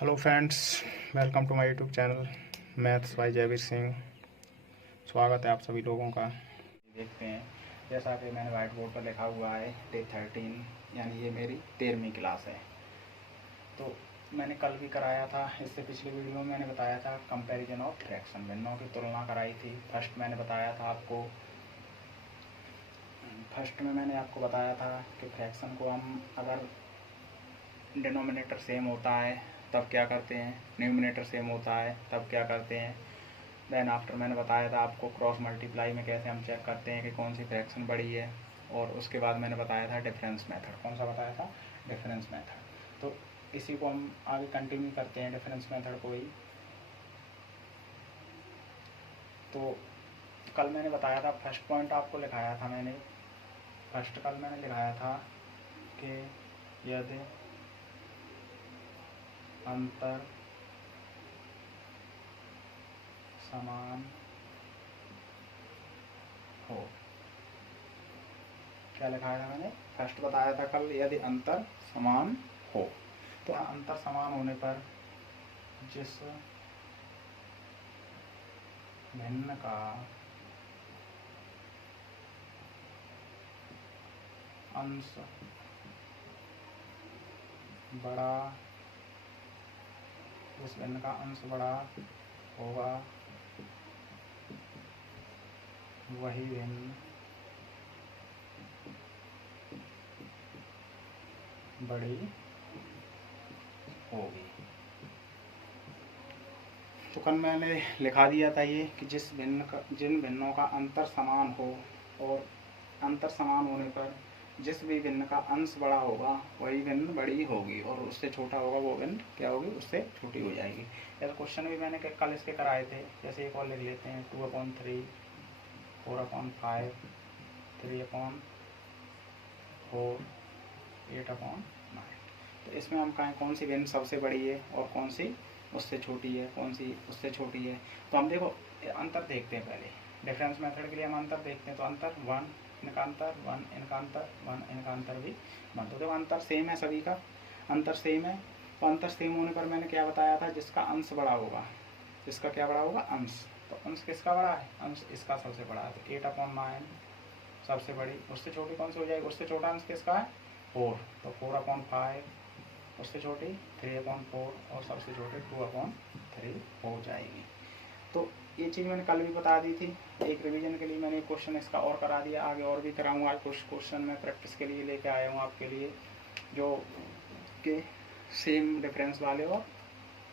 Hello friends, welcome to my YouTube channel maths by Jaiveer Singh. स्वागत है आप सभी लोगों का। देखते हैं, जैसा कि मैंने वाइट बोर्ड पर लिखा हुआ है डे 13, यानी ये मेरी 13वीं क्लास है। तो मैंने कल भी कराया था, इससे पिछले वीडियो में मैंने बताया था कंपैरिजन ऑफ फ्रैक्शन, भिन्नों की तुलना कराई थी। फर्स्ट में मैंने आपको बताया था कि फ्रैक्शन को हम अगर डिनोमिनेटर सेम होता है तब क्या करते हैं, न्यूमिनेटर सेम होता है तब क्या करते हैं। देन आफ्टर मैंने बताया था आपको क्रॉस मल्टीप्लाई में कैसे हम चेक करते हैं कि कौन सी फ्रैक्शन बड़ी है। और उसके बाद मैंने बताया था डिफरेंस मेथड। कौन सा बताया था? Difference method. तो इसी को हम आगे कंटिन्यू करते हैं, डिफरेंस मेथड को ही। तो कल मैंने बताया था, फर्स्ट पॉइंट आपको लिखाया था मैंने, कल मैंने लिखाया था कि यदि अंतर समान हो, क्या लिखाया था मैंने? फर्स्ट बताया था कल, यदि अंतर समान हो। तो अंतर समान होने पर जिस भिन्न का अंश बड़ा, जिस भिन्न का अंश बड़ा होगा वही भिन्न बड़ी होगी। तो कल मैंने लिखा दिया था ये कि जिन भिन्नों का अंतर समान हो और अंतर समान होने पर जिस भी भिन्न का अंश बड़ा होगा वही भिन्न बड़ी होगी, और उससे छोटा होगा वो भिन्न क्या होगी, उससे छोटी हो जाएगी। ऐसा क्वेश्चन भी मैंने कल इसके कराए थे। जैसे एक और लिख लेते हैं, 2/3, 4/5, 3/4, 8/9। तो इसमें हम कहें कौन सी भिन्न सबसे बड़ी है और कौन सी उससे छोटी है, कौन सी उससे छोटी है। तो हम देखो अंतर देखते हैं पहले। डिफरेंस मेथड के लिए हम अंतर देखते हैं। तो अंतर 1, इनका अंतर 1, इनका अंतर 1, इनका अंतर भी 1। तो देखो अंतर सेम है, सभी का अंतर सेम है। तो अंतर सेम होने पर मैंने क्या बताया था, जिसका अंश बड़ा होगा, जिसका क्या बड़ा होगा, अंश। तो अंश किसका बड़ा है? अंश इसका सबसे बड़ा है। तो 8/9 सबसे बड़ी, उससे छोटी कौन सी हो जाएगी? उससे छोटा अंश किसका है? 4। तो 4/5, उससे छोटी 3/4 और सबसे छोटी 2/3 हो जाएगी। तो ये चीज़ मैंने कल भी बता दी थी। एक रिवीजन के लिए मैंने एक क्वेश्चन इसका और करा दिया, आगे और भी कराऊंगा। कुछ क्वेश्चन मैं प्रैक्टिस के लिए लेके आया हूँ आपके लिए, जो कि सेम डिफरेंस वाले और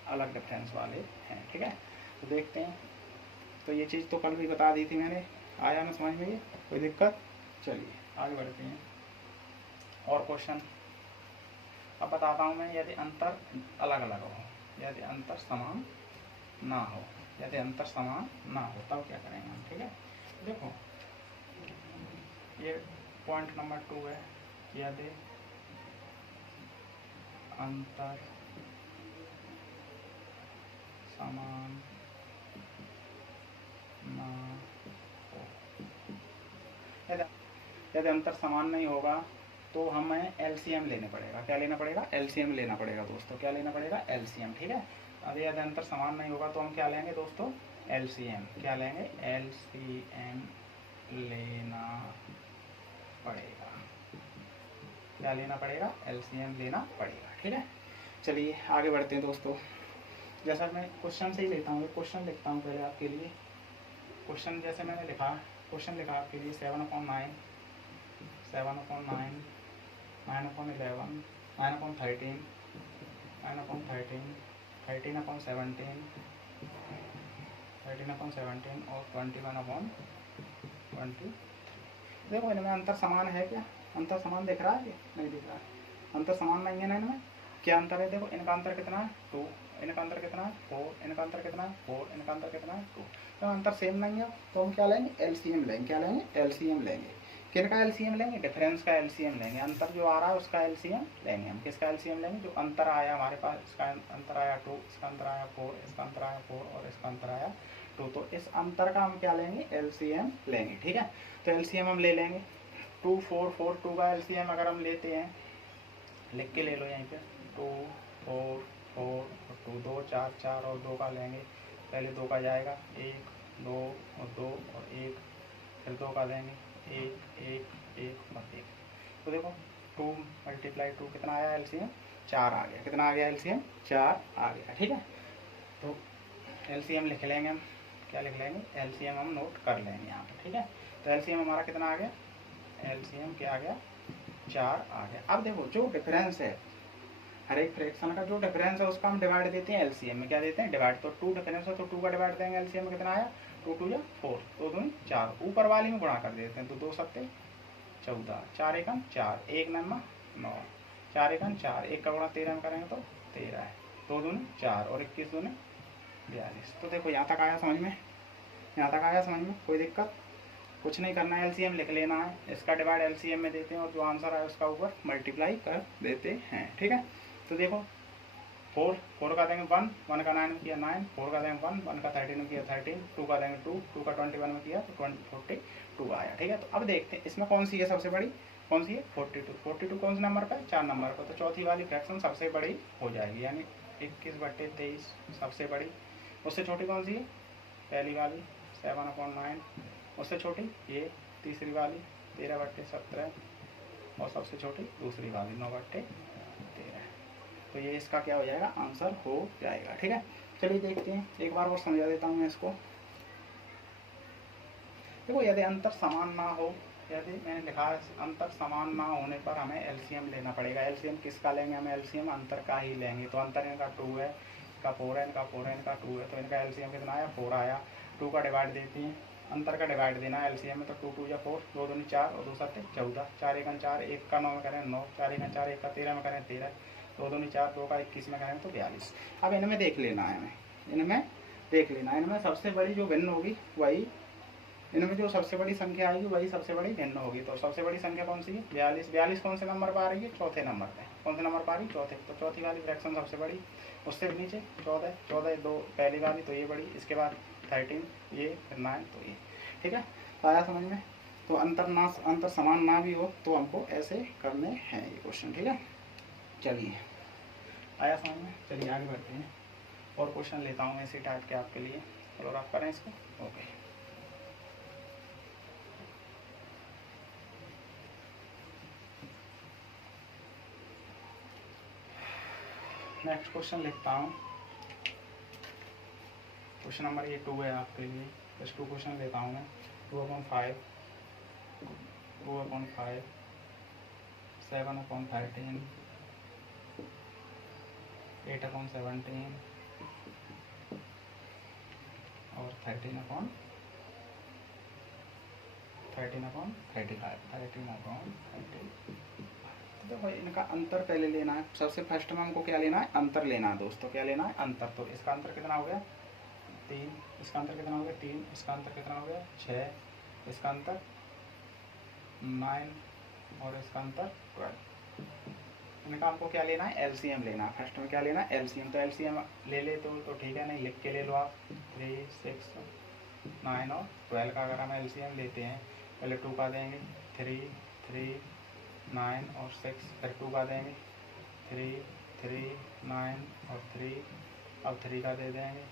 अलग डिफरेंस वाले हैं। ठीक है, तो देखते हैं। तो ये चीज़ तो कल भी बता दी थी मैंने। आया ना समझ में? ये कोई दिक्कत? चलिए आगे बढ़ते हैं। और क्वेश्चन अब बताता हूँ मैं। यदि अंतर अलग अलग हो, यदि अंतर समान ना हो, यदि अंतर समान ना हो तब क्या करेंगे हम? ठीक है, देखो ये पॉइंट नंबर 2 है। यदि अंतर समान ना हो, यदि अंतर समान नहीं होगा तो हमें एलसीएम लेने पड़ेगा। क्या लेना पड़ेगा? एलसीएम लेना पड़ेगा दोस्तों। क्या लेना पड़ेगा? एलसीएम। ठीक है, अब यदि अंतर समान नहीं होगा तो हम क्या लेंगे दोस्तों? एलसीएम। क्या लेंगे? एलसीएम लेना पड़ेगा। क्या लेना पड़ेगा? एलसीएम लेना पड़ेगा। ठीक है, चलिए आगे बढ़ते हैं दोस्तों। जैसा मैं क्वेश्चन से ही लेता हूँ, क्वेश्चन लिखता हूँ पहले आपके लिए। क्वेश्चन जैसे मैंने लिखा, क्वेश्चन लिखा आपके लिए 7/9, 7/9, 9/11, 9/13, 9/13, 13/17, 13/17 और 21/20। देखो इनमें अंतर समान है क्या? अंतर समान दिख रहा है कि नहीं दिख रहा है? अंतर समान नहीं है ना इनमें। क्या अंतर है? देखो इनका अंतर कितना है? 2, इनका अंतर कितना है? 4, इनका अंतर कितना है? 4, इनका अंतर कितना है? 2। तो अंतर सेम नहीं है तो हम क्या लेंगे? एलसीएम लेंगे। क्या लेंगे? एलसीएम लेंगे। किनका एलसीएम लेंगे? डिफरेंस का एलसीएम लेंगे। अंतर जो आ रहा है उसका एलसीएम लेंगे हम। किसका एलसीएम लेंगे? जो अंतर आया हमारे पास, इसका अंतर आया 2, इसका अंतर आया 4, इसका अंतर आया 4 और इसका अंतर आया 2। तो इस अंतर का हम क्या लेंगे? एलसीएम लेंगे। ठीक है, तो एलसीएम हम ले लेंगे। 2, 4, 4, 2 का एलसीएम अगर हम लेते हैं, लिख के ले लो यहीं पे, 2, 4, 4, 2 4 4 और 2 का लेंगे, पहले 2 का जाएगा 1 2 और 2 और 1, फिर 2 का देंगे 1 1 1 और 1। तो देखो 2 × 2 कितना आया एलसीएम 4 आ गया। कितना आ गया एलसीएम 4 आ गया। ठीक है, तो एलसीएम लिख लेंगे हम, क्या लिख लेंगे, एलसीएम हम नोट कर लेंगे यहाँ पर। ठीक है, तो एलसीएम हमारा कितना आ गया, एलसीएम क्या आ गया 4 आ गया। अब देखो जो डिफरेंस है हर एक फ्रैक्शन का, जो डिफरेंस है उसका हम डिवाइड देते हैं एलसीएम में, क्या देते हैं डिवाइड। तो 2 डिफरेंस है तो 2 का डिवाइड देंगे एलसीएम में, कितना आया 2 2 या 4, 2 2 4, ऊपर वाली में गुणा कर देते हैं, तो 2 7 14, 4 1 4, 1 9 9, 4 1 4, 1 का गुणा 13 में करेंगे तो 13 है, 2 2 4 और 21 2 42। तो देखो यहाँ तक आया समझ में, यहाँ तक आया समझ में, कोई दिक्कत, कुछ नहीं करना है, एलसीएम लिख लेना है, इसका डिवाइड एलसीएम में देते हैं और जो आंसर आए उसका ऊपर मल्टीप्लाई कर देते हैं। ठीक है, तो देखो 4 का देंगे 1, 1 का 9 में किया 9, 4 का देंगे 1, 1 का 13 में किया 13, 2 का देंगे 2, 2 का 21 में किया तो 42 आया। ठीक है, तो अब देखते हैं इसमें कौन सी है सबसे बड़ी, कौन सी है 42। 42 कौन से नंबर पर, 4 नंबर पर, तो चौथी वाली फ्रैक्शन सबसे बड़ी हो जाएगी, यानी 21/23 सबसे बड़ी। उससे छोटी कौन सी है, पहली वाली 7/9, उससे छोटी ये तीसरी वाली 13/17 और सबसे छोटी दूसरी वाली 9/13। तो ये इसका क्या हो जाएगा, आंसर हो जाएगा। ठीक है, चलिए देखते हैं, एक बार और समझा देता हूँ मैं इसको। देखो यदि अंतर समान ना हो, यदि मैंने लिखा है अंतर समान ना होने पर हमें एलसीएम लेना पड़ेगा। एलसीएम किसका लेंगे, हमें एलसीएम अंतर का ही लेंगे। तो अंतर इनका 2 है, इनका 4 है, इनका 4 है, इनका 2 है, तो इनका एलसीएम कितना आया 4 आया। 2 का डिवाइड देती हैं, अंतर का डिवाइड देना है एलसीएम में, तो 2 2 या 4, 2 2 4 और 2 7 14, 4 1 4, 1 का 9 में करें 9, 4 1 4, 1 का 13 में करें 13, 2 2 4, 2 का 21 में करें तो 42। अब इनमें देख लेना है, हमें इनमें देख लेना है, इनमें सबसे बड़ी जो भिन्न होगी वही, इनमें जो सबसे बड़ी संख्या आएगी वही सबसे बड़ी भिन्न होगी। तो सबसे बड़ी संख्या कौन सी है 42। 42 कौन से नंबर पर आ रही है, चौथे नंबर पे। कौन से नंबर पर आ रही है, चौथे। तो चौथी वाली फ्रैक्शन सबसे बड़ी, उससे नीचे 14, 14 2 पहली वाली तो ये बड़ी, इसके बाद 13 ये, फिर 9 तो ये। ठीक है, तो आया समझ में। तो अंतर समान ना भी हो तो हमको ऐसे करने हैं ये क्वेश्चन। ठीक है, चलिए आया समझ में, चलिए आगे बढ़ते हैं और क्वेश्चन लेता हूँ इसी टाइप के आपके लिए, और आप करें इसको। ओके, नेक्स्ट क्वेश्चन लिखता हूँ। क्वेश्चन नंबर ये 2 है आपके लिए, बस 2 क्वेश्चन लेता हूँ मैं। 2/5, 2/5, 7/13, 8/17 और 13/35, 13/30। तो भाई इनका अंतर पहले लेना है। सबसे फर्स्ट में हमको क्या लेना है, अंतर लेना है दोस्तों। क्या लेना है, अंतर। तो इसका अंतर कितना हो गया 3, इसका अंतर कितना हो गया 3, इसका अंतर कितना हो गया 6, इसका अंतर 9 और इसका अंतर 12। इनका हमको क्या लेना है, एलसीएम लेना है। फर्स्ट में क्या लेना है, एलसीएम। तो एलसीएम ले लेते हो तो ठीक है, नहीं लिख के ले लो आप। 3 6 9 और 12 का अगर हम एलसीएम लेते हैं, पहले 2 का देंगे 3 3 9 और 6, फिर 2 का देंगे 3 3 9 और 3, अब 3 का दे देंगे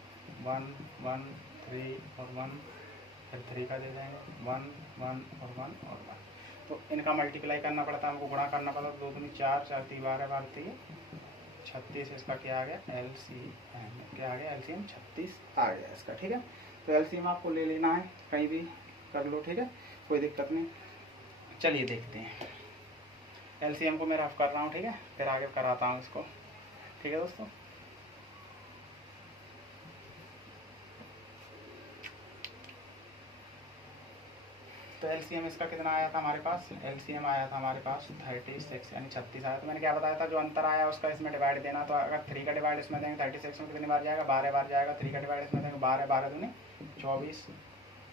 1 1 3 और 1, फिर 3 का दे देंगे 1 1 और 1 और 1। तो इनका मल्टीप्लाई करना पड़ता है हमको, गुणा करना पड़ता है। 2 दूनी 4, 4 3 12 12 3 36। इसका क्या आ गया, एलसीएम क्या आ गया, एलसीएम 36 आ गया इसका। ठीक है, तो एलसीएम आपको ले लेना है, कहीं भी कर लो। ठीक है, कोई दिक्कत नहीं। चलिए देखते हैं, एलसीएम को मैं रफ कर रहा हूँ। ठीक है, फिर आगे कराता हूँ इसको। ठीक है दोस्तों, तो एलसीएम इसका कितना आया था हमारे पास, एलसीएम आया था हमारे पास 36 यानी 36 आया। तो मैंने क्या बताया था, जो अंतर आया उसका इसमें डिवाइड देना। तो अगर 3 का डिवाइड इसमें देंगे 36 में कितनी बार जाएगा, 12 बार जाएगा। 3 का डिवाइड इसमें देंगे 12, 12 दूनी 24।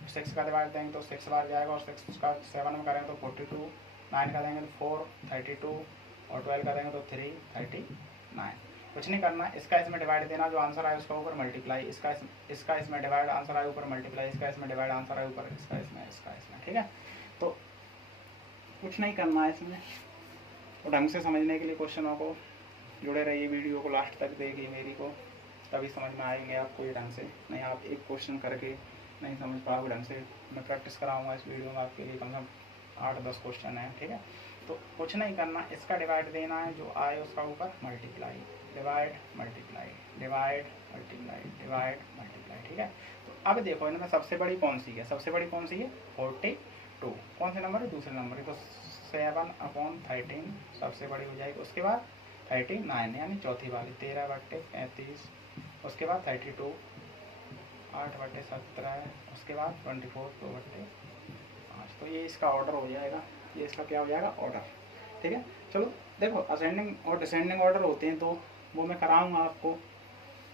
6 का डिवाइड देंगे तो 6 बार जाएगा, और 6 का 7 में करेंगे तो 42। 9 का देंगे तो 4 32, और 12 का देंगे तो 3 39। कुछ नहीं करना, इसका इसमें डिवाइड देना, जो आंसर आए उसका ऊपर मल्टीप्लाई, इसका इसमें डिवाइड, आंसर आए ऊपर मल्टीप्लाई, इसका इसमें डिवाइड, आंसर आए ऊपर, इसका इसमें। ठीक है, तो कुछ नहीं करना है इसमें। तो ढंग से समझने के लिए क्वेश्चनों को जुड़े रहिए, वीडियो को लास्ट तक देखिए मेरी को। तभी समझ में आएंगे आपको ये ढंग से, नहीं आप एक क्वेश्चन करके नहीं समझ पाओगे ढंग से। मैं प्रैक्टिस कराऊंगा इस वीडियो में आपके लिए, कम से कम 8-10 क्वेश्चन है, ठीक है। तो कुछ नहीं करना, इसका डिवाइड देना है, जो आए उसका ऊपर multiply, divide multiply, divide multiply, divide multiply, ठीक है। तो अब देखो इनमें सबसे बड़ी कौन सी है, सबसे बड़ी कौन सी है 42, कौन से नंबर है, दूसरे नंबर है, तो 7/13 सबसे बड़ी हो जाएगी। उसके बाद 39 यानी चौथी वाली 13/35, उसके बाद 32 8/17, उसके बाद 24 2/5। तो ये इसका ऑर्डर हो जाएगा, ये इसका क्या हो जाएगा ऑर्डर, ठीक है। चलो देखो असेंडिंग और डिसेंडिंग ऑर्डर होते हैं, तो वो मैं कराऊंगा आपको,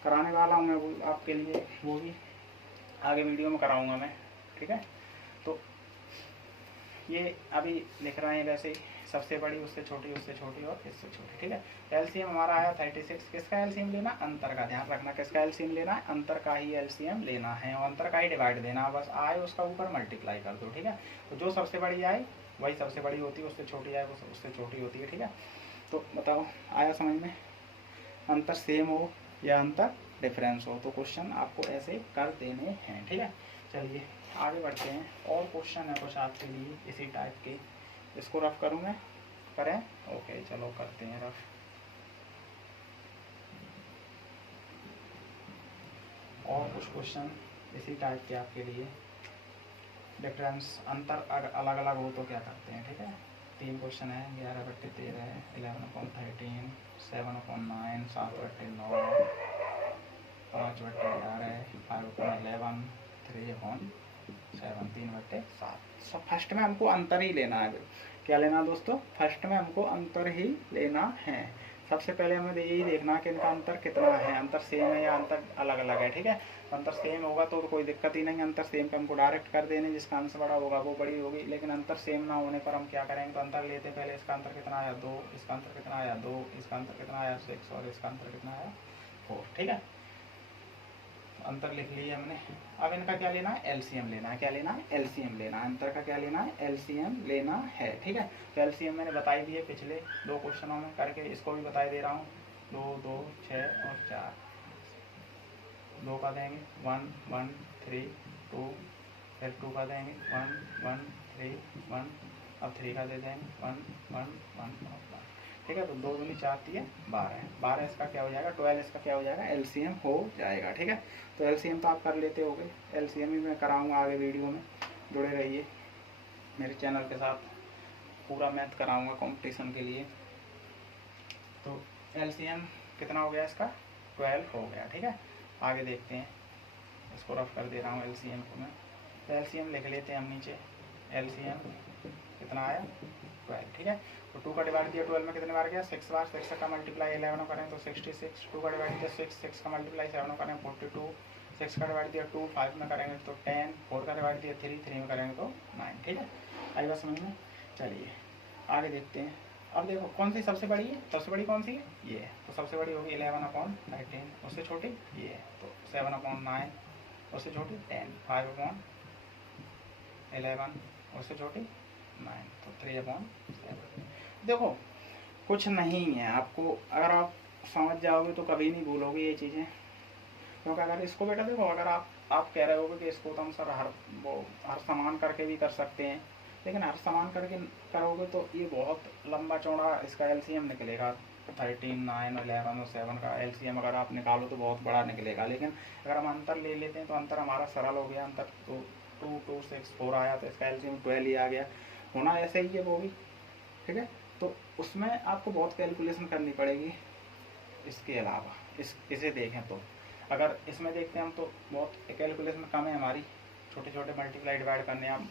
कराने वाला हूँ मैं वो आपके लिए, वो भी आगे वीडियो में कराऊंगा मैं, ठीक है। तो ये अभी लिख रहे हैं वैसे ही, सबसे बड़ी उससे छोटी, उससे छोटी और इससे छोटी, ठीक है। एलसीएम हमारा आया 36, किसका एलसीएम लेना, अंतर का, ध्यान रखना किसका एलसीएम लेना है, अंतर का ही एलसीएम लेना है और अंतर का ही डिवाइड देना है, बस आए उसका ऊपर मल्टीप्लाई कर दो, ठीक है। तो जो सबसे बड़ी आए वही सबसे बड़ी होती है, उससे छोटी आए वो उससे छोटी होती है, ठीक है। तो बताओ आया समझ में, अंतर सेम हो या अंतर डिफरेंस हो, तो क्वेश्चन आपको ऐसे कर देने हैं, ठीक है। चलिए आगे बढ़ते हैं, और क्वेश्चन है कुछ आपके लिए इसी टाइप के, इसको रफ करूँ मैं, करें, ओके चलो करते हैं रफ। और कुछ क्वेश्चन इसी टाइप के आपके लिए, डिफरेंस अंतर अगर अलग अलग हो तो क्या करते हैं, ठीक है। 3 क्वेश्चन है, 11/13, 11/13, 7/9, 7/9, 5/11, 5/11, 3/7, 3/7। सब फर्स्ट में हमको अंतर ही लेना है, क्या लेना दोस्तों, फर्स्ट में हमको अंतर ही लेना है। सबसे पहले हमें यही देखना है कि इनका अंतर कितना है, अंतर सेम है या अंतर अलग अलग है, ठीक है। अंतर सेम होगा तो कोई दिक्कत ही नहीं, अंतर सेम पे हमको डायरेक्ट कर देने, जिसका आंसर बड़ा होगा वो बड़ी होगी। लेकिन अंतर सेम ना होने पर हम क्या करेंगे, तो अंतर लेते पहले, इसका अंतर कितना आया 2, इसका अंतर कितना आया 2, इसका अंतर कितना आया 6 और इसका अंतर कितना आया 4, ठीक है। अंतर लिख लिया हमने। अब इनका क्या लेना है, एलसीएम लेना है, क्या लेना है, एलसीएम लेना है, अंतर का क्या लेना है, एलसीएम लेना है, ठीक है। तो एलसीएम मैंने बताई दी है पिछले 2 क्वेश्चनों में करके, इसको भी बताई दे रहा हूँ, 2 2 6 और 4, 2 का देंगे 1 1 3 2, फिर 2 का देंगे 1 1 3 1, अब 3 का दे देंगे 1 1 1 1, ठीक है। तो 2 दूनी 4 3 12, 12 इसका क्या हो जाएगा 12, इसका क्या हो जाएगा एलसीएम हो जाएगा, ठीक है। तो एलसीएम तो आप कर लेते होगे, एलसीएम ही मैं कराऊंगा आगे वीडियो में, जुड़े रहिए मेरे चैनल के साथ, पूरा मैथ कराऊंगा कंपटीशन के लिए। तो एलसीएम कितना हो गया इसका 12 हो गया, ठीक है। आगे देखते हैं, इसको रफ कर दे रहा हूँ एलसीएम को मैं। तो एलसीएम लिख लेते हैं हम नीचे, एलसीएम कितना आया 12, ठीक है। तो 2 का डिवाइड दिया 12 में कितने बार गया 6 बार, 6 का मल्टीप्लाई 11 करें तो 66, 2 का डिवाइड दिया 6, 6 का मल्टीप्लाई 7 करें 42, 6 का डिवाइड दिया 2, 5 में करेंगे तो 10, 4 का डिवाइड दिया 3, 3 में करेंगे तो 9, ठीक है। आई बात समझ में। चलिए आगे देखते हैं। अब देखो कौन सी सबसे बड़ी है, सबसे बड़ी कौन सी है ये है, तो सबसे बड़ी होगी 11/13, उससे छोटी ये है तो 7/9, उससे छोटी 10, 5/11, उससे छोटी 9, तो 3/7। देखो कुछ नहीं है, आपको अगर आप समझ जाओगे तो कभी नहीं भूलोगे ये चीज़ें, क्योंकि अगर इसको बेटा देखो, अगर आप कह रहे होगे कि इसको तो हम सर हर सामान करके भी कर सकते हैं, लेकिन हर सामान करके करोगे तो ये बहुत लंबा चौड़ा इसका एलसीएम निकलेगा, 13, 9, 11 और 7 का एलसीएम अगर आप निकालो तो बहुत बड़ा निकलेगा। लेकिन अगर हम अंतर ले लेते हैं तो अंतर हमारा सरल हो गया, अंतर तो 2 2 6 4 आया, तो इसका एलसीएम 12 ही आ गया, होना ऐसे ही है वो भी, ठीक है। तो उसमें आपको बहुत कैलकुलेशन करनी पड़ेगी, इसके अलावा इसे देखें तो, अगर इसमें देखते हैं हम तो बहुत कैलकुलेशन कम है हमारी, छोटे छोटे मल्टीप्लाई डिवाइड करने आप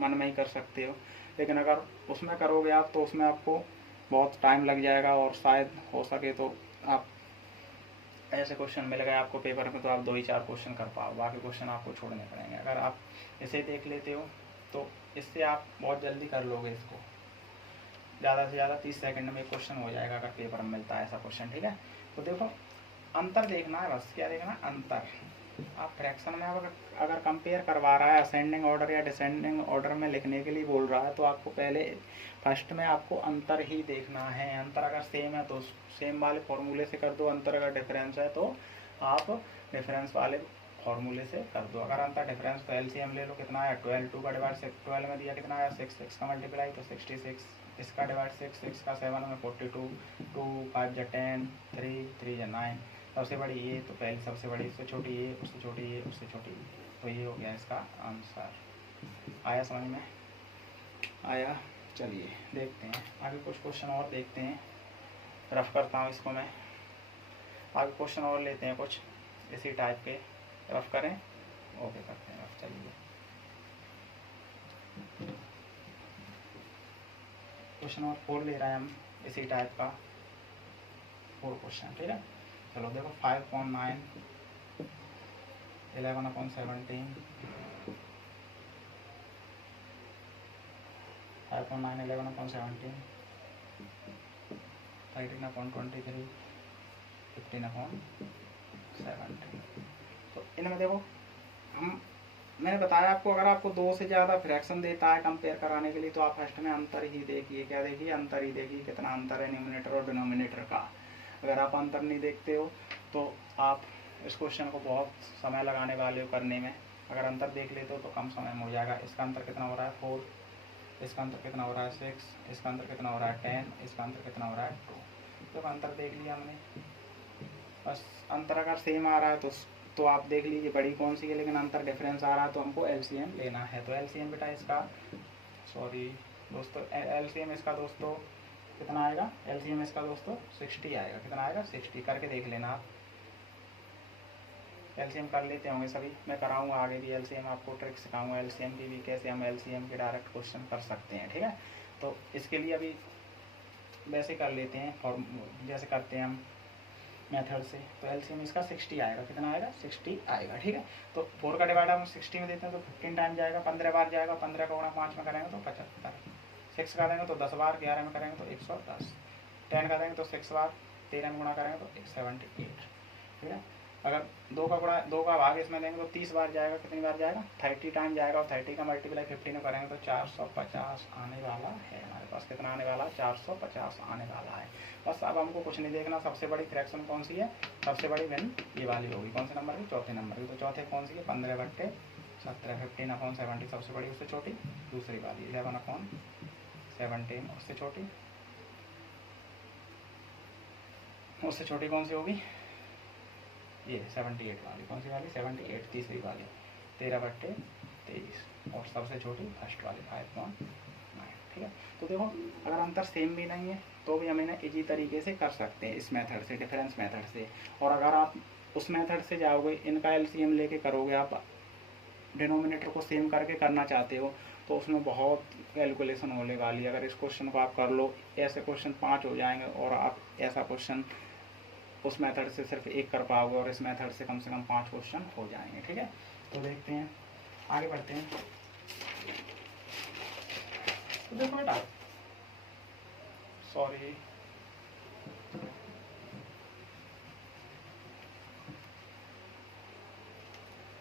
मन में ही कर सकते हो। लेकिन अगर उसमें करोगे आप तो उसमें आपको बहुत टाइम लग जाएगा, और शायद हो सके तो आप ऐसे क्वेश्चन मिल गए आपको पेपर में तो आप 2 ही 4 क्वेश्चन कर पाओ, बाकी क्वेश्चन आपको छोड़ने पड़ेंगे। अगर आप इसे देख लेते हो तो इससे आप बहुत जल्दी कर लोगे इसको, ज़्यादा से ज़्यादा 30 सेकंड में क्वेश्चन हो जाएगा अगर पेपर में मिलता है ऐसा क्वेश्चन, ठीक है। तो देखो अंतर देखना है बस, क्या देखना है अंतर, आप फ्रैक्शन में अगर कंपेयर करवा रहा है असेंडिंग ऑर्डर या डिसेंडिंग ऑर्डर में लिखने के लिए बोल रहा है, तो आपको पहले फर्स्ट में आपको अंतर ही देखना है। अंतर अगर सेम है तो सेम वाले फॉर्मूले से कर दो, अंतर अगर डिफरेंस है तो आप डिफरेंस वाले फॉर्मूले से कर दो। अगर अंतर डिफरेंस तो एलसीएम ले लो, कितना आया 12, 2 का डिवाइड 12 में दिया कितना आया 6, 6 का मल्टीप्लाई तो 66, इसका डिवाइड 6, 6 का 7 में 42, 2 5 जा 10, 3 3 जा 9। सबसे बड़ी ये तो पहली सबसे बड़ी, उससे छोटी ये, उससे छोटी ये, उससे छोटी ये, तो ये हो गया इसका आंसर। आया समझ में? आया। चलिए देखते हैं आगे कुछ क्वेश्चन और देखते हैं, रफ करता हूँ इसको मैं। आगे क्वेश्चन और लेते हैं कुछ इसी टाइप के, रफ करें, ओके करते हैं रफ। चलिए क्वेश्चन नंबर 4 ले रहे हैं हम इसी टाइप का 4 क्वेश्चन, ठीक है। चलो देखो 5.9, 11/17, 5.9, 11/17, 13/23, 15/17। तो इनमें देखो मैंने बताया आपको, अगर आपको 2 से ज़्यादा फ्रैक्शन देता है कंपेयर कराने के लिए, तो आप फर्स्ट में अंतर ही देखिए। क्या देखिए? अंतर ही देखिए, कितना अंतर है न्यूमरेटर और डिनोमिनेटर का। अगर आप अंतर नहीं देखते हो तो आप इस क्वेश्चन को बहुत समय लगाने वाले हो करने में। अगर अंतर देख लेते हो तो कम समय में हो जाएगा। इसका अंतर कितना हो रहा है 4, इसका अंतर कितना हो रहा है 6, इसका अंतर कितना हो रहा है 10, इसका अंतर कितना हो रहा है 2। तो अंतर देख लिया हमने। बस अंतर अगर सेम आ रहा है तो आप देख लीजिए बड़ी कौन सी है, लेकिन अंतर डिफरेंस आ रहा है तो हमको एलसीएम लेना है। तो एलसीएम बेटा इसका, सॉरी दोस्तों, एलसीएम इसका दोस्तों कितना आएगा? एलसीएम इसका दोस्तों 60 आएगा। कितना आएगा? 60। करके देख लेना आप। एलसीएम कर लेते होंगे सभी, मैं कराऊंगा आगे भी एलसीएम, आपको ट्रिक सिखाऊंगा एलसीएम की भी, कैसे हम एलसीएम के डायरेक्ट क्वेश्चन कर सकते हैं, ठीक है। तो इसके लिए अभी वैसे कर लेते हैं, और जैसे करते हैं हम मेथड से। तो एलसीएम इसका 60 आएगा। कितना आएगा? 60 आएगा, ठीक है। तो 4 का डिवाइड हम 60 में देते हैं तो 15 टाइम जाएगा, 15 बार जाएगा। 15 का गुणा 5 में करेंगे तो 75, 6 का देंगे तो 10 बार, 11 में करेंगे तो 110, 10 का देंगे तो 6 बार, 13 में गुणा करेंगे तो 78, ठीक है। अगर 2 का भाग इसमें देंगे तो 30 बार जाएगा। कितनी बार जाएगा? 30 टाइम जाएगा। और 30 का मल्टीप्लाई 50 में करेंगे तो 450 आने वाला है हमारे पास। कितना आने वाला है? 450 आने वाला है। बस अब हमको कुछ नहीं देखना। सबसे बड़ी फ्रैक्शन कौन सी है? सबसे बड़ी वैल्यू ये वाली होगी। कौन से नंबर की? चौथे नंबर की। तो चौथे कौन सी है? 15/17, 15/70 सबसे बड़ी, उससे छोटी दूसरी वाली 11/17, उससे छोटी, उससे छोटी कौन सी होगी? ये 78 वाली। कौन सी वाली? 78, तीसरी वाली 13/23, और सबसे छोटी फर्स्ट वाली 5.9, ठीक है। तो देखो अगर अंतर सेम भी नहीं है तो भी हम इन्हें इजी तरीके से कर सकते हैं इस मेथड से, डिफरेंस मेथड से। और अगर आप उस मेथड से जाओगे, इनका एलसीएम लेके करोगे, आप डिनोमिनेटर को सेम करके करना चाहते हो, तो उसमें बहुत कैलकुलेशन होने वाली है। अगर इस क्वेश्चन को आप कर लो, ऐसे क्वेश्चन 5 हो जाएंगे, और आप ऐसा क्वेश्चन उस मेथड से सिर्फ 1 कर पाओगे, और इस मेथड से कम 5 क्वेश्चन हो जाएंगे, ठीक है। तो देखते हैं, आगे बढ़ते हैं। तो देखो बेटा, सॉरी,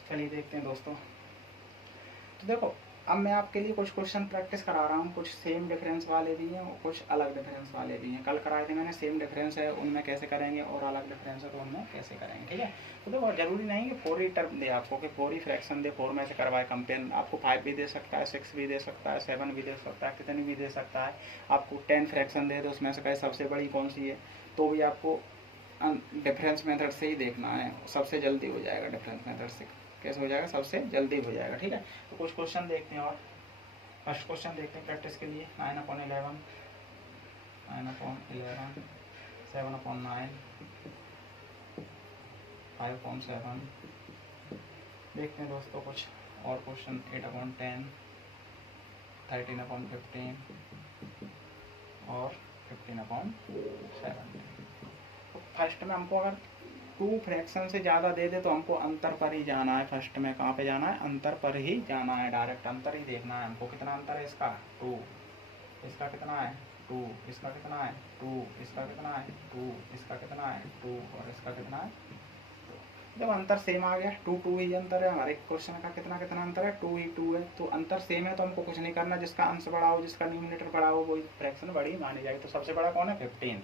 चलिए देखते हैं दोस्तों। तो देखो अब मैं आपके लिए कुछ क्वेश्चन प्रैक्टिस करा रहा हूँ। कुछ सेम डिफरेंस वाले भी हैं और कुछ अलग डिफरेंस वाले भी हैं। कल कराए थे मैंने सेम डिफरेंस है उनमें कैसे करेंगे, और अलग डिफरेंस है तो उनमें कैसे करेंगे, ठीक है। तो देखो जरूरी नहीं कि 4 ही टर्म दे आपको, कि 4 ही फ्रैक्शन दे, 4 में से करवाए कंपेयर। आपको 5 भी दे सकता है, 6 भी दे सकता है, 7 भी दे सकता है, कितनी भी दे सकता है। आपको 10 फ्रैक्शन दे तो उसमें से कहे सबसे बड़ी कौन सी है, तो भी आपको डिफरेंस मेथड से ही देखना है। सबसे जल्दी हो जाएगा डिफरेंस मेथड से। कैसे हो जाएगा? सबसे जल्दी हो जाएगा, ठीक है। तो कुछ क्वेश्चन देखते हैं। और फर्स्ट क्वेश्चन देखते हैं प्रैक्टिस के लिए। 9/11, 9/11, 7/9, 5/7। देखते हैं दोस्तों कुछ और क्वेश्चन। 8/10, 13/15 और 15/17। तो फर्स्ट में हमको अगर 2 फ्रैक्शन से ज़्यादा दे दे तो हमको अंतर पर ही जाना है। फर्स्ट में कहाँ पे जाना है? अंतर पर ही जाना है, डायरेक्ट अंतर ही देखना है हमको। कितना अंतर है इसका? 2, इसका कितना है? 2, इसका कितना है? 2, इसका कितना है? 2, इसका कितना है? 2, और इसका कितना है? 2। जब अंतर सेम आ गया, 2 ही अंतर है हमारे क्वेश्चन का, कितना कितना अंतर है, 2 ही 2 है, तो अंतर सेम है तो हमको कुछ नहीं करना, जिसका अंश बड़ा हो, जिसका न्यूमिनेटर बड़ा हो, वही फ्रैक्शन बड़ी मानी जाएगी। तो सबसे बड़ा कौन है, 15,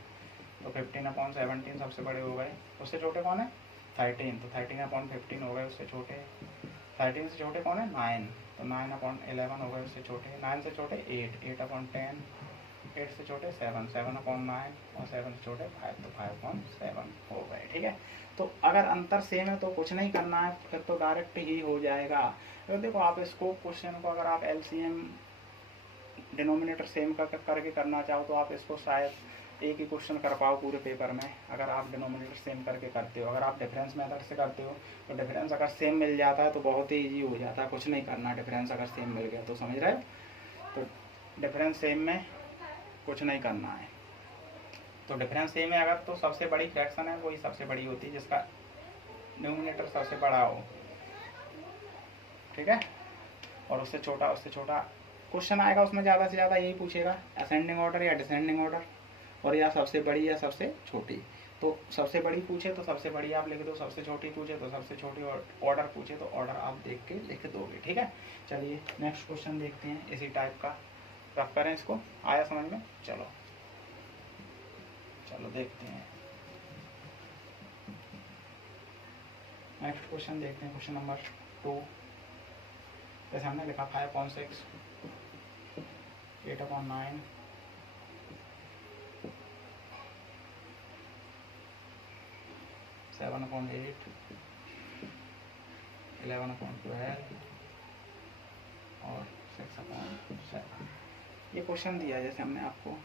तो 15/17 सबसे बड़े हो गए। उससे छोटे कौन है, 13, तो 13/15 हो गए उससे छोटे। 13 से छोटे कौन है, 9, तो 9/11 हो गए उससे छोटे। 9 से छोटे 8, 8/10, 8 से छोटे 7, 7/9, और 7 से छोटे 5, तो 5/7 हो गए। ठीक है, तो अगर अंतर सेम है तो कुछ नहीं करना है, फिर तो डायरेक्ट ही हो जाएगा। अगर देखो आप इसको क्वेश्चन को अगर आप एलसीएम डिनोमिनेटर सेम करके करना चाहो तो आप इसको शायद एक ही क्वेश्चन कर पाओ पूरे पेपर में, अगर आप डिनोमिनेटर सेम करके करते हो। अगर आप डिफरेंस मेथड से करते हो तो डिफरेंस अगर सेम मिल जाता है तो बहुत ही ईजी हो जाता है, कुछ नहीं करना, डिफरेंस अगर सेम मिल गया तो, समझ रहे हो। तो डिफरेंस सेम में कुछ नहीं करना है। तो डिफरेंस सेम है अगर, तो सबसे बड़ी फ्रैक्शन है वही सबसे बड़ी होती है जिसका न्यूमिनेटर सबसे बड़ा हो। ठीक है, और उससे छोटा क्वेश्चन आएगा उसमें ज़्यादा से ज़्यादा यही पूछेगा, असेंडिंग ऑर्डर या डिसेंडिंग ऑर्डर, और या सबसे बड़ी या सबसे छोटी। तो सबसे बड़ी पूछे तो सबसे बड़ी आप लिख दो, सबसे छोटी पूछे तो सबसे छोटी, और ऑर्डर पूछे तो ऑर्डर आप देख के लिख दोगे। ठीक है, चलिए नेक्स्ट क्वेश्चन देखते हैं इसी टाइप का, रफ करें इसको, आया समझ में। चलो देखते हैं नेक्स्ट क्वेश्चन, देखते हैं क्वेश्चन नंबर 2। जैसे हमने लिखा 5/6, 8/9, 7/8, 11/12 और 6/7। ये क्वेश्चन दिया है जैसे हमने आपको,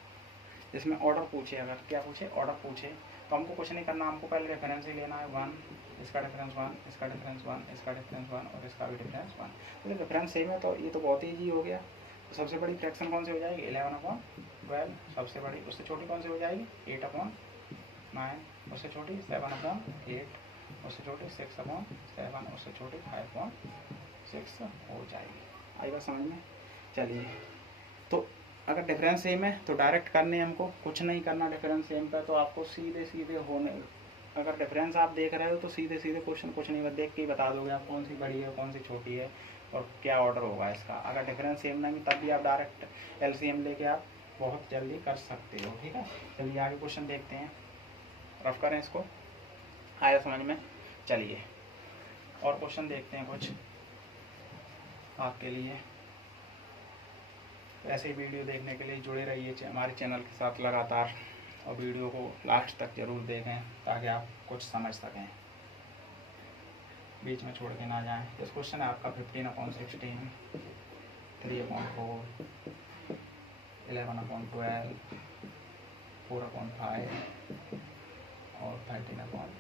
जिसमें ऑर्डर पूछे, अगर क्या पूछे, ऑर्डर पूछे, तो हमको कुछ नहीं करना, हमको पहले रेफरेंस ही लेना है 1, इसका डिफरेंस 1, इसका डिफरेंस 1, इसका डिफरेंस 1 और इसका भी डिफरेंस 1। तो डिफरेंस सेम है तो ये तो बहुत ईजी हो गया। तो सबसे बड़ी फ्रैक्शन कौन सी हो जाएगी, 11/12, सबसे बड़ी। उससे छोटी कौन सी हो जाएगी, 8/9, उससे छोटी 7/8, उससे छोटी 6/7, उससे छोटी 5/6 हो जाएगी। आएगा समझ में। चलिए, तो अगर डिफरेंस सेम है तो डायरेक्ट करने हमको कुछ नहीं करना, डिफरेंस सेम पे तो आपको सीधे सीधे होने, अगर डिफरेंस आप देख रहे हो तो सीधे सीधे क्वेश्चन कुछ नहीं देख के ही बता दोगे आप कौन सी बड़ी है कौन सी छोटी है और क्या ऑर्डर होगा इसका। अगर डिफरेंस सेम नहीं तब भी आप डायरेक्ट एलसीएम लेके आप बहुत जल्दी कर सकते हो। ठीक है, चलिए आगे क्वेश्चन देखते हैं, रफ करें इसको, आया समझ में। चलिए और क्वेश्चन देखते हैं कुछ आपके लिए। ऐसे वीडियो देखने के लिए जुड़े रहिए हमारे चैनल के साथ लगातार, और वीडियो को लास्ट तक जरूर देखें ताकि आप कुछ समझ सकें, बीच में छोड़ के ना जाएं। इस क्वेश्चन है आपका 15/16, 3/4, 11/12, 4/5 और 13/14।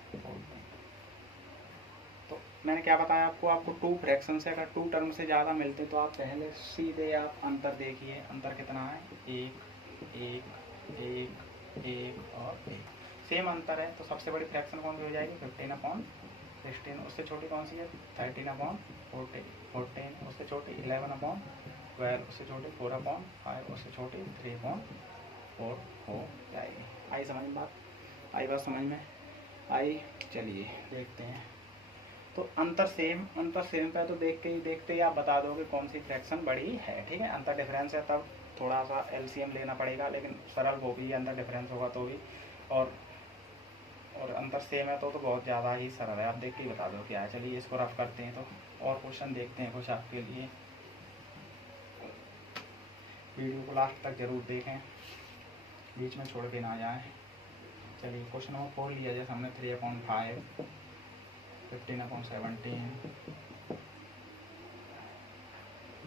तो मैंने क्या बताया आपको 2 फ्रैक्शन से अगर 2 टर्म से ज़्यादा मिलते तो आप पहले सीधे आप अंतर देखिए, अंतर कितना है, 1 1 1 1 और 1, सेम अंतर है। तो सबसे बड़ी फ्रैक्शन कौन सी हो जाएगी, 15/16, उससे छोटी कौन सी है, 13/14, उससे छोटी 11/12, उससे छोटी 4/5, उससे छोटी 3/4 हो जाएगी। आई समझ में बात, आई बात समझ में आई। चलिए देखते हैं, तो अंतर सेम पे तो देखते ही आप बता दोगे कौन सी फ्रैक्शन बड़ी है। ठीक है, अंतर डिफरेंस है तब थोड़ा सा एलसीएम लेना पड़ेगा, लेकिन सरल वो भी, अंतर डिफरेंस होगा तो भी, और अंतर सेम है तो बहुत ज़्यादा ही सरल है, आप देख के ही बता दो क्या है। चलिए इसको रफ करते हैं, तो और क्वेश्चन देखते हैं कुछ आपके लिए, वीडियो को लास्ट तक जरूर देखें, बीच में छोड़ के ना जाएँ। चलिए क्वेश्चन नंबर 4 लिया जैसे हमने, 3/5, 15/17,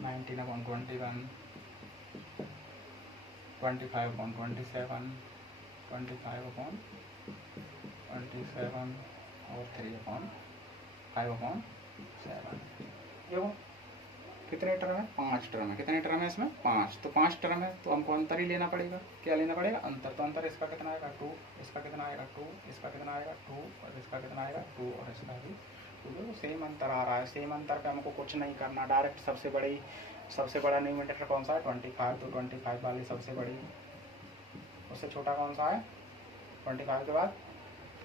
19/21, 25/27, 25/27 और 3/5/7। देखो कितने टर्म है, 5 टर्म है। कितने टर्म है इसमें, 5। तो 5 टर्म है तो हमको अंतर ही लेना पड़ेगा। क्या लेना पड़ेगा, अंतर। तो अंतर इसका कितना आएगा, 2, इसका कितना आएगा 2, इसका कितना आएगा 2 और इसका कितना आएगा 2 और इसका भी 2। देखो सेम अंतर आ रहा है, सेम अंतर पे हमको कुछ नहीं करना, डायरेक्ट सबसे बड़ा न्यूमिनेटर कौन सा है, 25, तो 25 वाली सबसे बड़ी। उससे छोटा कौन सा है, 25 के बाद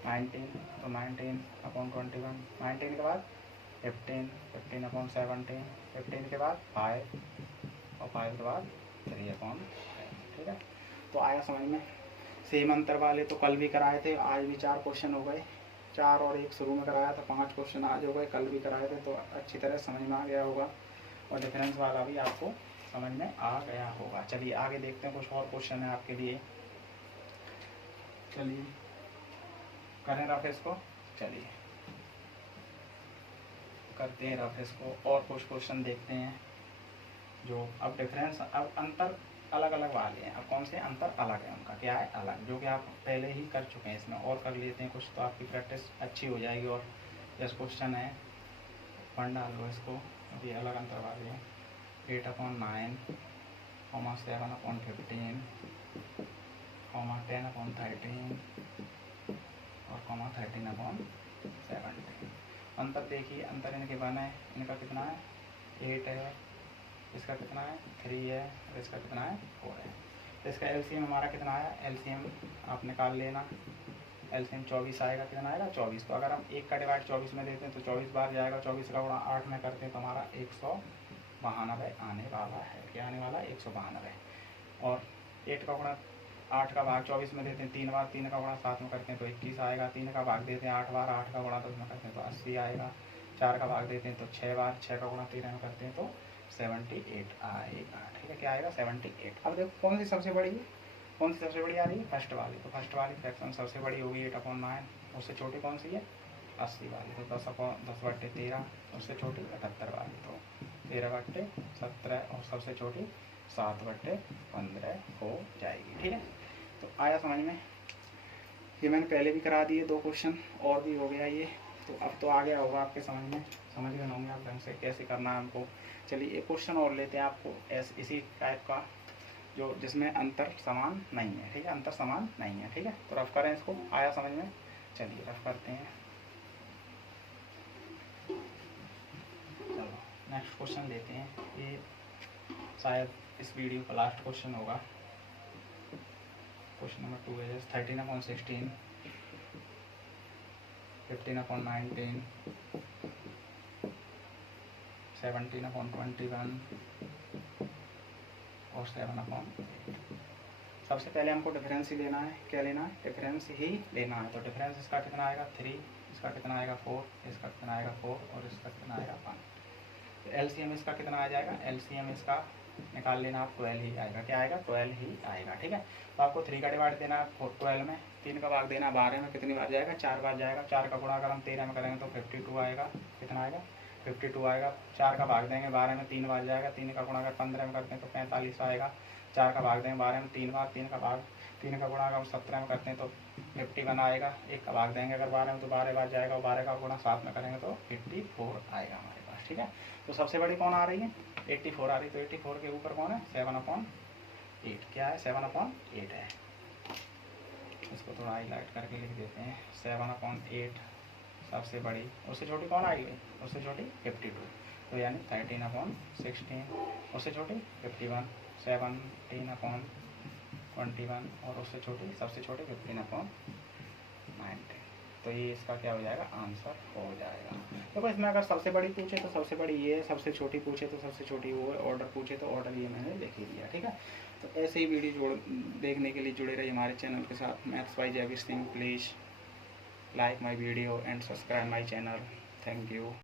19, तो 19 अपॉन 21, 19 के बाद 15, 15 अपॉन 17, 15 के बाद 5 और 5 के बाद 3 अपॉन 5, ठीक है। तो आया समझ में। सेम अंतर वाले तो कल भी कराए थे, आज भी 4 क्वेश्चन हो गए, 4 और 1 शुरू में कराया था, 5 क्वेश्चन आज हो गए, कल भी कराए थे, तो अच्छी तरह समझ में आ गया होगा और डिफरेंस वाला भी आपको समझ में आ गया होगा। चलिए आगे देखते हैं, कुछ और क्वेश्चन है आपके लिए। चलिए करें रफ इसको, चलिए करते हैं रफ इसको और कुछ क्वेश्चन देखते हैं जो अब डिफरेंस, अब अंतर अलग अलग वाले हैं। अब कौन से अंतर अलग है उनका, क्या है अलग, जो कि आप पहले ही कर चुके हैं, इसमें और कर लेते हैं कुछ, तो आपकी प्रैक्टिस अच्छी हो जाएगी। और जैसे क्वेश्चन है पढ़ डालो इसको, अभी अलग अंतर वाले हैं। 8/9, 7/15, 10/13 और 13/17। अंतर देखिए, अंतर इनके बना है, इनका कितना है 8 है, इसका कितना है 3 है और इसका कितना है 4 है। तो इसका एलसीएम हमारा कितना आया, एलसीएम आप निकाल लेना, एलसीएम 24 आएगा, कितना आएगा 24। तो अगर हम 1 का डिवाइड 24 में देते हैं तो 24 बार जाएगा, 24 का गुणा 8 में करते हैं तो हमारा 192 आने वाला है। क्या आने वाला है 192। और 8 का गुणा 8 का भाग 24 में देते हैं 3 बार, 3 का गुणा 7 में करते हैं तो 21 आएगा, 3 का भाग देते हैं 8 बार, 8 का गुणा 10 में करते हैं तो 80 आएगा, 4 का भाग देते हैं तो 6 बार, 6 का गुणा 13 में करते हैं तो 78 आएगा, ठीक है। क्या आएगा 78। अब देखो कौन सी सबसे बड़ी है, कौन सी सबसे बड़ी आ रही है, फर्स्ट वाली। तो फर्स्ट वाली फ्रैक्शन सबसे बड़ी होगी 8/9, उससे छोटी कौन सी है 80 वाली, तो 10/13, उससे छोटी 78 वाली, तो 13/17 और सबसे छोटी 7/15 हो जाएगी, ठीक है। तो आया समझ में। ये मैंने पहले भी करा दिए 2 क्वेश्चन और भी हो गया ये, तो अब तो आ गया होगा आपके समझ में, समझ गए होंगे आप ढंग से कैसे करना है हमको। चलिए एक क्वेश्चन और लेते हैं आपको इसी टाइप का, जो जिसमें अंतर समान नहीं है, ठीक है, अंतर समान नहीं है, ठीक है। तो रफ करें इसको, आया समझ में। चलिए रफ करते हैं। चलो नेक्स्ट क्वेश्चन लेते हैं, ये शायद इस वीडियो का लास्ट क्वेश्चन होगा। क्वेश्चन नंबर 2 है 13/16, 15/19, 17/21 और 7/8। सबसे पहले हमको डिफरेंस ही लेना है, क्या लेना है डिफरेंस ही लेना है। तो डिफरेंस इसका कितना आएगा 3, इसका कितना आएगा 4, इसका कितना आएगा 4 और इसका कितना आएगा 5। तो एलसीएम इसका कितना आ जाएगा, एलसीएम इसका निकाल लेना आप 12 ही आएगा, क्या आएगा 12 ही आएगा, ठीक है। तो आपको 3 का डिवाइड देना है 12 में, 3 का भाग देना 12 में, कितनी बार जाएगा 4 बार जाएगा, 4 का गुणा अगर हम 13 में करेंगे तो 52 आएगा, कितना आएगा 52 आएगा। 4 का भाग देंगे 12 में 3 बार जाएगा, 3 का गुणा अगर 15 में करते हैं तो 45 आएगा। 4 का भाग देंगे 12 में 3 बार, 3 का भाग 3 का गुणा अगर 17 में करते हैं तो 51 आएगा। 1 का भाग देंगे अगर 12 में तो 12 बार जाएगा, और 12 का गुणा 7 में करेंगे तो 84 आएगा हमारे पास, ठीक है। तो सबसे बड़ी कौन आ रही है 84 आ रही है, तो 84 के ऊपर कौन है 7/8, क्या है 7/8 है। इसको थोड़ा हाईलाइट करके लिख देते हैं, 7/8 सबसे बड़ी, उससे छोटी कौन आएगी, उससे छोटी 52, तो यानी 13/16, उससे छोटी 51, 17/21 और उससे छोटी सबसे छोटी 15/19। तो ये इसका क्या हो जाएगा आंसर हो जाएगा। देखो इसमें अगर सबसे बड़ी पूछे तो सबसे बड़ी ये है, सबसे छोटी पूछे तो सबसे छोटी वो है, ऑर्डर पूछे तो ऑर्डर ये मैंने लिख ही दिया, ठीक है। तो ऐसे ही वीडियो देखने के लिए जुड़े रहिए हमारे चैनल के साथ, maths by Jaiveer Singh. Please like my video and subscribe my channel. Thank you.